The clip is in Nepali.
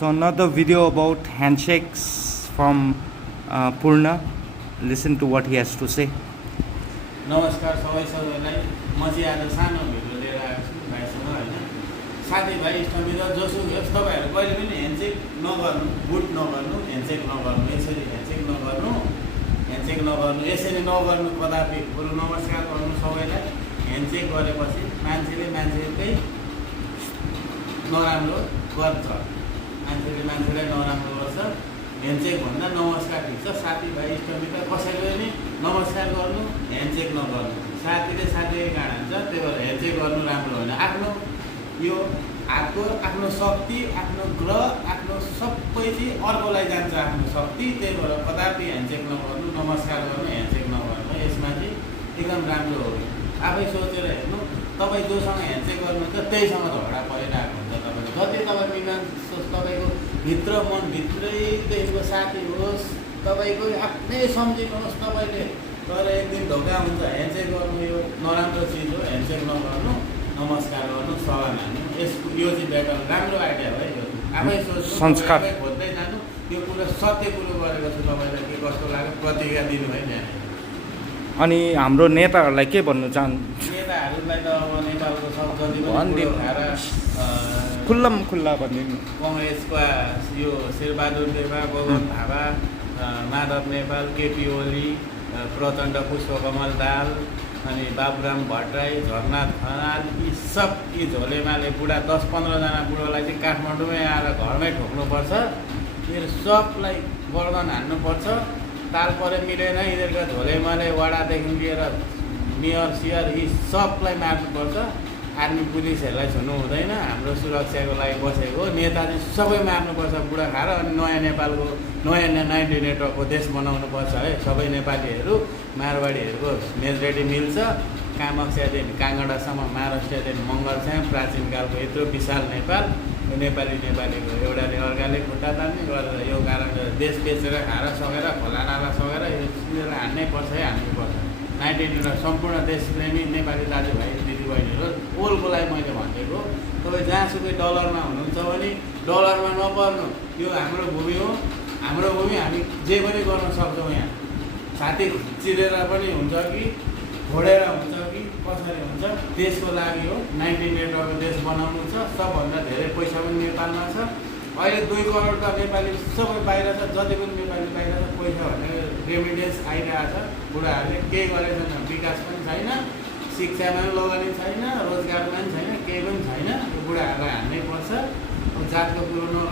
So another video about handshakes from Purna. Listen to what he has to say. नमस्कार सबैलाई म चाहिँ आज सानो भिडियो लिएर आएको छु भाइसँग होइन साथीभाइ इष्टमित्र जोसुकै होस् तपाईँहरू कहिले पनि ह्यान्डसेक नगर्नु गुड नगर्नु ह्यान्डसेक नगर्नु यसरी ह्यान्डसेक नगर्नु यसरी नगर्नु कदापि बरु नमस्कार गर्नु सबैलाई ह्यान्डसेक गरेपछि मान्छेले मान्छेकै नराम्रो गर्छ मान्छेले मान्छेलाई नराम्रो गर्छ ह्यान्डसेक भन्दा नमस्कार ठिक छ साथीभाइ इष्टमित्र कसैले पनि नमस्कार गर्नु ह्यान्डसेक नगर्नु साथीले साथीकै गाडा हुन्छ त्यही भएर ह्यान्डसेक गर्नु राम्रो होइन आफ्नो यो हातको आफ्नो शक्ति आफ्नो ग्रह आफ्नो सबै चिज अर्कोलाई जान्छ आफ्नो शक्ति त्यही भएर कदापि ह्यान्डसेक नगर्नु नमस्कार गर्नु ह्यान्डसेक नगर्नु यसमा चाहिँ एकदम राम्रो हो आफै सोचेर हेर्नु तपाईँ जोसँग ह्यान्डसेक गर्नुहुन्छ त्यहीसँग झगडा परिरहेको हुन्छ तपाईँको जति तपाईँ मिलान तपाईँको भित्र मनभित्रैदेखिको साथी होस् तपाईँको आफ्नै सम्झिनुहोस् तपाईँले तर एक दिन धोका हुन्छ ह्यान्डसेक गर्नु यो नराम्रो चिज हो ह्यान्डसेक नगर्नु नमस्कार गर्नु सलाम हान्नु यसको यो चाहिँ बेटर राम्रो आइडिया हो है यो आफै सोच्नु संस्कार खोज्दै जानु यो कुरा सत्य कुरो गरेको छु तपाईँलाई के कस्तो लाग्यो प्रतिक्रिया दिनु है यहाँ अनि हाम्रो नेताहरूलाई के भन्नु चाहनु नेताहरूलाई त अब नेपालको सब जति पनि खुल्ला भनिदिनु कङ्ग्रेसका यो शेरबहादुर देवा गोविन्द थापा माधव नेपाल केपी ओली प्रचण्ड पुष्पकमल दाल अनि बाबुराम भट्टराई झरना खनाल यी सब यी झोलेमाले बुढा 10-15जना बुढोलाई चाहिँ काठमाडौँमै आएर घरमै ठोक्नुपर्छ यिनीहरू सबलाई गर्दन हान्नुपर्छ ताल परे मिलेन यिनीहरूका झोलेमाले वडादेखि लिएर मेयर सियर यी सबलाई मार्नुपर्छ आर्मी पुलिसहरूलाई छुनु हुँदैन हाम्रो सुरक्षाको लागि बसेको नेता चाहिँ सबै मार्नुपर्छ बुढा खाएर अनि नयाँ नेपालको नयाँ 90 नेटवर्कको देश बनाउनुपर्छ है सबै नेपालीहरू मारवाडीहरूको मेजोरिटी मिल्छ कामक्ष्यादेखि काङ्गडासम्म महाराष्ट्रदेखि मङ्गलसम्म प्राचीनकालको यत्रो विशाल नेपाल यो नेपालीको एउटाले अर्काले खुट्टा तान्ने गरेर यो कारणले देश बेचेर खाएर सकेर खोला नाला सकेर यिनीहरूलाई हान्नै पर्छ है हान्नुपर्छ 90 नेटवर्क सम्पूर्ण देशप्रेमी नेपाली दाजुभाइ दिदीबहिनीहरू ओलको लागि मैले भनिदिएको तपाईँ जहाँसुकै डलरमा हुनुहुन्छ भने डलरमा नपर्नु यो हाम्रो भूमि हो हाम्रो भूमि हामी जे पनि गर्न सक्छौँ यहाँ साथी चिरेर पनि हुन्छ कि घोडेर हुन्छ कि कसरी हुन्छ देशको लागि हो 90 नेटवर्कको देश बनाउनु छ सबभन्दा धेरै पैसा पनि नेपालमा छ अहिले 2 करोडका नेपाली सबै बाहिर छ जति पनि नेपाली बाहिर छ पैसा भनेर रेमिडेन्स आइरहेको छ बुढाहरूले केही गरेको छैन विकास पनि छैन शिक्षामा पनि लगानी छैन रोजगारमा पनि छैन केही पनि छैन यो बुढाहरूलाई हान्नै पर्छ जातको कुरो